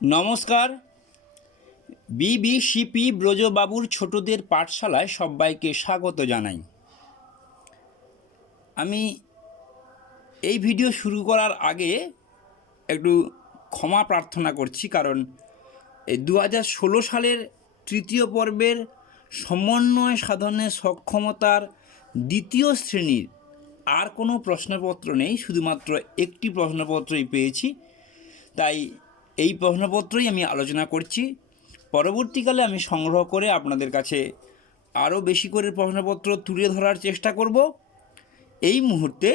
নমস্কার। বিবিসিপি ব্রজবাবুর ছোটদের পাঠশালায় সবাইকে স্বাগত জানাই। আমি এই ভিডিও শুরু করার আগে একটু ক্ষমা প্রার্থনা করছি, কারণ এই 2016 সালের তৃতীয় পর্বের সমন্বয় সাধনে সক্ষমতার দ্বিতীয় শ্রেণীর আর কোনো প্রশ্নপত্র নেই, শুধুমাত্র একটি প্রশ্নপত্রই পেয়েছি। তাই এই প্রশ্নপত্রই আমি আলোচনা করছি। পরবর্তীকালে আমি সংগ্রহ করে আপনাদের কাছে আরও বেশি করে প্রশ্নপত্র তুলে ধরার চেষ্টা করব। এই মুহূর্তে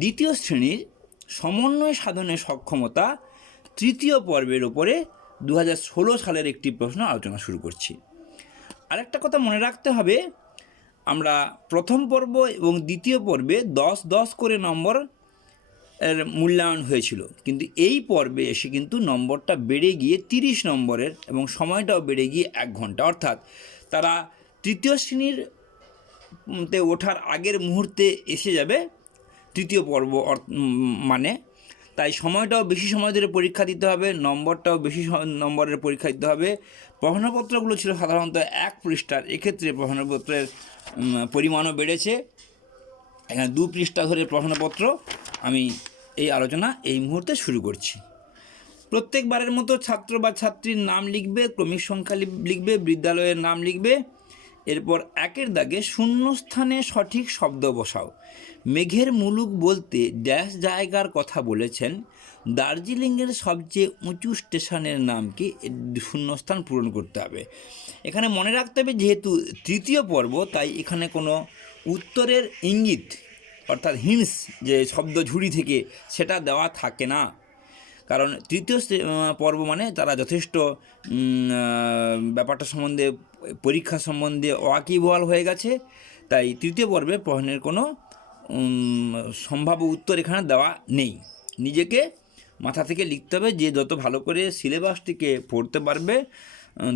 দ্বিতীয় শ্রেণীর সমন্বয় সাধনে সক্ষমতা তৃতীয় পর্বের ওপরে 2016 সালের একটি প্রশ্ন আলোচনা শুরু করছি। আরেকটা কথা মনে রাখতে হবে, আমরা প্রথম পর্ব এবং দ্বিতীয় পর্বে 10-10 করে নম্বর এর মূল্যায়ন হয়েছিল, কিন্তু এই পর্বে এসে কিন্তু নম্বরটা বেড়ে গিয়ে 30 নম্বরের এবং সময়টাও বেড়ে গিয়ে 1 ঘন্টা, অর্থাৎ তারা তৃতীয় শ্রেণীরতে ওঠার আগের মুহূর্তে এসে যাবে তৃতীয় পর্ব, মানে তাই সময়টাও বেশি সময় ধরে পরীক্ষা দিতে হবে, নম্বরটাও বেশি নম্বরের পরীক্ষা দিতে হবে। প্রশ্নপত্রগুলো ছিল সাধারণত 1 পৃষ্ঠার, এক্ষেত্রে প্রশ্নপত্রের পরিমাণও বেড়েছে। এখানে 2 পৃষ্ঠা ধরে প্রশ্নপত্র। আমি এই আলোচনা এই মুহূর্তে শুরু করছি। প্রত্যেকবারের মতো ছাত্র বা ছাত্রীর নাম লিখবে, ক্রমিক সংখ্যা লিখবে, বিদ্যালয়ের নাম লিখবে। এরপর 1-এর দাগে শূন্যস্থানে সঠিক শব্দ বসাও। মেঘের মুলুক বলতে ড্যাশ জায়গার কথা বলেছেন, দার্জিলিংয়ের সবচেয়ে উঁচু স্টেশনের নাম কি? শূন্যস্থান পূরণ করতে হবে। এখানে মনে রাখতে হবে, যেহেতু তৃতীয় পর্ব, তাই এখানে কোনো উত্তরের ইঙ্গিত অর্থাৎ হিন্টস, যে শব্দ ঝুড়ি থেকে, সেটা দেওয়া থাকে না। কারণ তৃতীয় পর্ব মানে তারা যথেষ্ট ব্যাপারটা সম্বন্ধে, পরীক্ষা সম্বন্ধে ওয়াকিবহাল হয়ে গেছে। তাই তৃতীয় পর্বে প্রশ্নের কোনো সম্ভাব্য উত্তর এখানে দেওয়া নেই। নিজেকে মাথা থেকে লিখতে হবে, যে যত ভালো করে সিলেবাসটিকে পড়তে পারবে,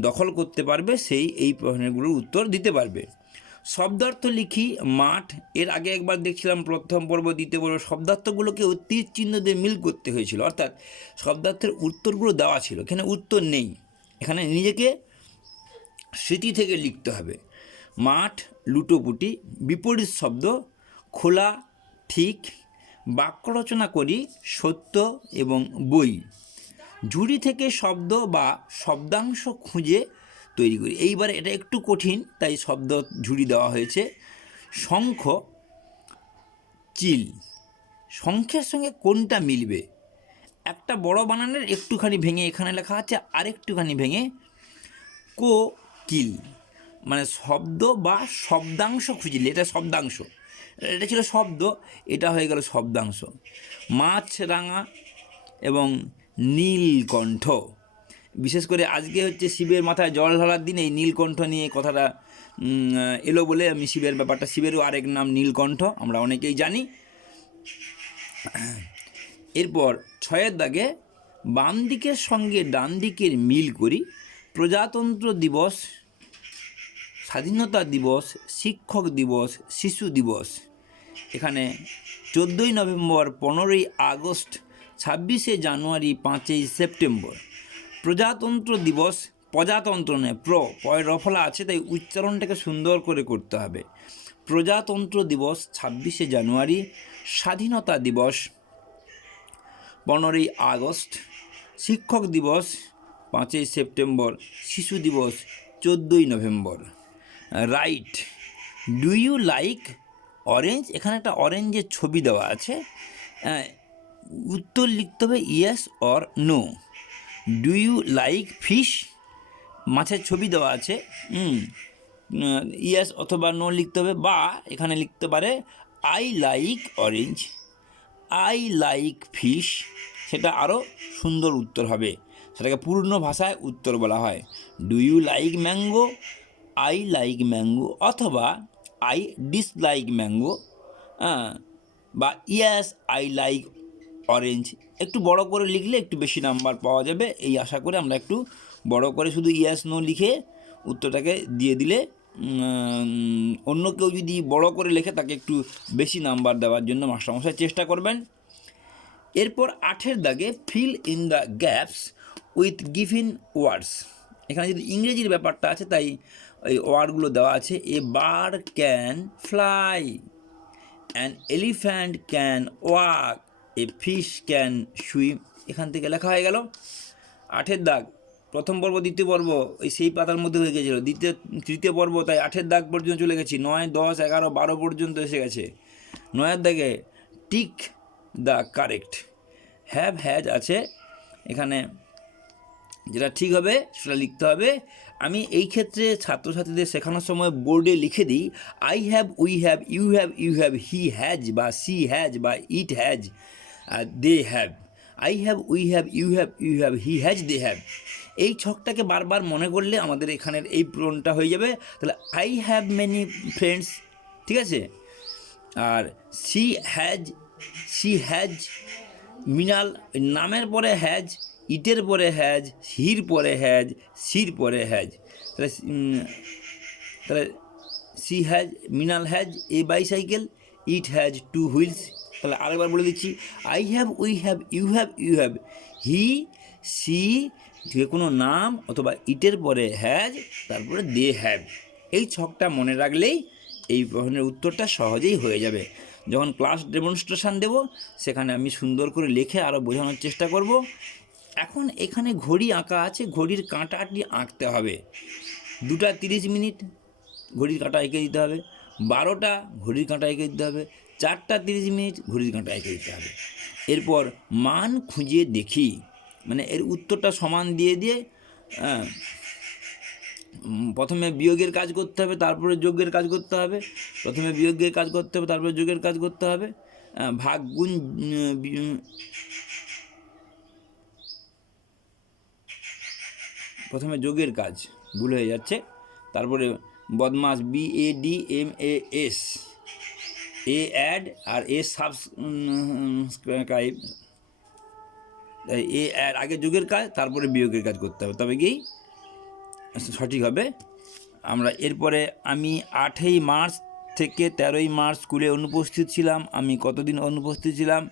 দখল করতে পারবে, সেই এই প্রশ্নগুলোর উত্তর দিতে পারবে। শব্দার্থ লিখি। মাঠ, এর আগে একবার দেখছিলাম প্রথম পর্ব দ্বিতীয় পর্ব শব্দার্থগুলোকে তীর চিহ্ন দিয়ে মিল করতে হয়েছিল, অর্থাৎ শব্দার্থের উত্তরগুলো দেওয়া ছিল, এখানে উত্তর নেই। এখানে নিজেকে স্মৃতি থেকে লিখতে হবে। মাঠ, লুটোপুটি। বিপরীত শব্দ, খোলা, ঠিক। বাক্য রচনা করি, সত্য এবং বই। ঝুড়ি থেকে শব্দ বা শব্দাংশ খুঁজে তৈরি করি। এইবার এটা একটু কঠিন, তাই শব্দ ঝুড়ি দেওয়া হয়েছে। শঙ্খ, চিল। শঙ্খের সঙ্গে কোনটা মিলবে? একটা বড় বানানের একটুখানি ভেঙে এখানে লেখা আছে, আরেকটুখানি ভেঙে কোকিল, মানে শব্দ বা শব্দাংশ খুঁজলে, এটা শব্দাংশ, এটা ছিল শব্দ, এটা হয়ে গেল শব্দাংশ। মাছরাঙা এবং নীলকণ্ঠ। বিশেষ করে আজকে হচ্ছে শিবের মাথায় জল ঢালার দিন, এই নীলকণ্ঠ নিয়ে কথাটা এলো বলে আমি শিবের ব্যাপারটা, শিবেরও আরেক নাম নীলকণ্ঠ, আমরা অনেকেই জানি। এরপর 6-এর দাগে বাম দিকের সঙ্গে ডান দিকের মিল করি। প্রজাতন্ত্র দিবস, স্বাধীনতা দিবস, শিক্ষক দিবস, শিশু দিবস। এখানে 14ই নভেম্বর, 15ই আগস্ট, 26শে জানুয়ারি, 5ই সেপ্টেম্বর। প্রজাতন্ত্র দিবস, প্রজাতন্ত্র নয়, পয় রফলা আছে, তাই উচ্চারণটাকে সুন্দর করে করতে হবে। প্রজাতন্ত্র দিবস 26শে জানুয়ারি। স্বাধীনতা দিবস 15ই আগস্ট। শিক্ষক দিবস 5ই সেপ্টেম্বর। শিশু দিবস 14ই November. Right, do you like orange? এখানে একটা অরেঞ্জের ছবি দেওয়া আছে, উত্তর লিখতে হবে yes or no. Do you like fish? মাছের ছবি দেওয়া আছে, ইয়েস অথবা নো লিখতে হবে, বা এখানে লিখতে পারে I like orange, I like fish, সেটা আরও সুন্দর উত্তর হবে, সেটাকে পূর্ণ ভাষায় উত্তর বলা হয়। Do you like mango? I like mango, অথবা আই ডিসলাইক ম্যাঙ্গো, বা ইয়েস আই লাইক অরেঞ্জ। একটু বড় করে লিখলে একটু বেশি নাম্বার পাওয়া যাবে, এই আশা করে আমরা একটু বড় করে শুধু ইয়েস নো লিখে উত্তরটাকে দিয়ে দিলে, অন্য কেউ যদি বড় করে লেখে তাকে একটু বেশি নাম্বার দেওয়ার জন্য মাস্টারমশাই চেষ্টা করবেন। এরপর 8-এর দাগে fill in the gaps with given words. এখানে যদি ইংরেজির ব্যাপারটা আছে তাই এই ওয়ার্ডগুলো দেওয়া আছে। A bird can fly, an elephant can walk, a fish can swim. এখান থেকে লেখা হয়ে গেল। 8-এর দাগ প্রথম পর্ব দ্বিতীয় পর্ব ওই সেই পাতার মধ্যে হয়ে গেছিলো, তৃতীয় পর্ব তাই 8-এর দাগ পর্যন্ত চলে গেছি। 9, 10, 11, 12 পর্যন্ত এসে গেছে। 9-এর দাগে tick the correct, have has আছে, এখানে যেটা ঠিক হবে সেটা লিখতে হবে। আমি এই ক্ষেত্রে ছাত্রছাত্রীদের শেখানোর সময় বোর্ডে লিখে দিই I have, we have, you have, he has বা সি হ্যাজ বা it has, they have. I have, we have, you have, he has, they have. এই ছকটাকে বারবার মনে করলে আমাদের এখানের এই পূরণটা হয়ে যাবে। তাহলে আই হ্যাভ মেনি ফ্রেন্ডস, ঠিক আছে। আর সি হ্যাজ, মিনাল নামের পরে হ্যাজ, ইটের পরে হ্যাজ, হির পরে হ্যাজ, সির পরে হ্যাজ। তাহলে she has, Minal has a bicycle, it has 2 wheels. তাহলে আরেকবার বলে দিচ্ছি I have, we have, you have, he, she, যে কোনো নাম অথবা ইটের পরে হ্যাজ, তারপরে দে হ্যাভ। এই ছকটা মনে রাখলেই এই প্রশ্নের উত্তরটা সহজেই হয়ে যাবে। যখন ক্লাস ডেমনস্ট্রেশন দেব সেখানে আমি সুন্দর করে লিখে আরও বোঝানোর চেষ্টা করব। এখন এখানে ঘড়ি আঁকা আছে, ঘড়ির কাঁটাটি আঁকতে হবে। 2টা 30 মিনিট ঘড়ির কাঁটা এঁকে দিতে হবে, 12টা ঘড়ির কাঁটা এঁকে দিতে হবে, 4টা 30 মিনিট ঘড়ির কাঁটা এঁকে দিতে হবে। এরপর মান খুঁজে দেখি, মানে এর উত্তরটা সমান দিয়ে প্রথমে বিয়োগের কাজ করতে হবে, তারপরে যোগের কাজ করতে হবে, প্রথমে বিয়োগের কাজ করতে হবে, তারপরে যোগের কাজ করতে হবে। ভাগ গুণ, প্রথমে যোগের কাজ ভুল হয়ে যাচ্ছে, তারপরে বদমাস BADMAS, এ অ্যাড আর এ সাবস্ক্রাইব, এ অ্যাড আগে যোগের কাজ তারপরে বিয়োগের কাজ করতে হবে, তবে গিয়েই সঠিক হবে। আমরা এরপরে আমি 8ই মার্চ থেকে 13ই মার্চ স্কুলে অনুপস্থিত ছিলাম। আমি কতদিন অনুপস্থিত ছিলাম?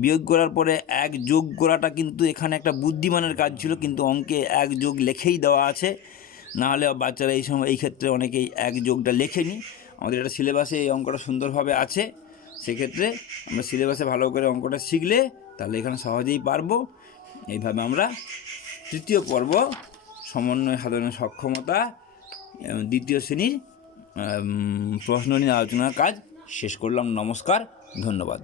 বিয়োগ করার পরে 1 যোগ করাটা কিন্তু এখানে একটা বুদ্ধিমানের কাজ ছিল, কিন্তু অঙ্কে 1 যোগ লেখেই দেওয়া আছে, নাহলে বাচ্চারা এই সময় এই ক্ষেত্রে অনেকেই 1 যোগটা লেখেনি। আমাদের এটা সিলেবাসে এই অঙ্কটা সুন্দরভাবে আছে, সেক্ষেত্রে আমরা সিলেবাসে ভালো করে অঙ্কটা শিখলে তাহলে এখানে সহজেই পারবো। এইভাবে আমরা তৃতীয় পর্ব সমন্বয় সাধনের সক্ষমতা 2য় শ্রেণীর প্রশ্ন নিয়ে আলোচনার কাজ শেষ করলাম। নমস্কার, ধন্যবাদ।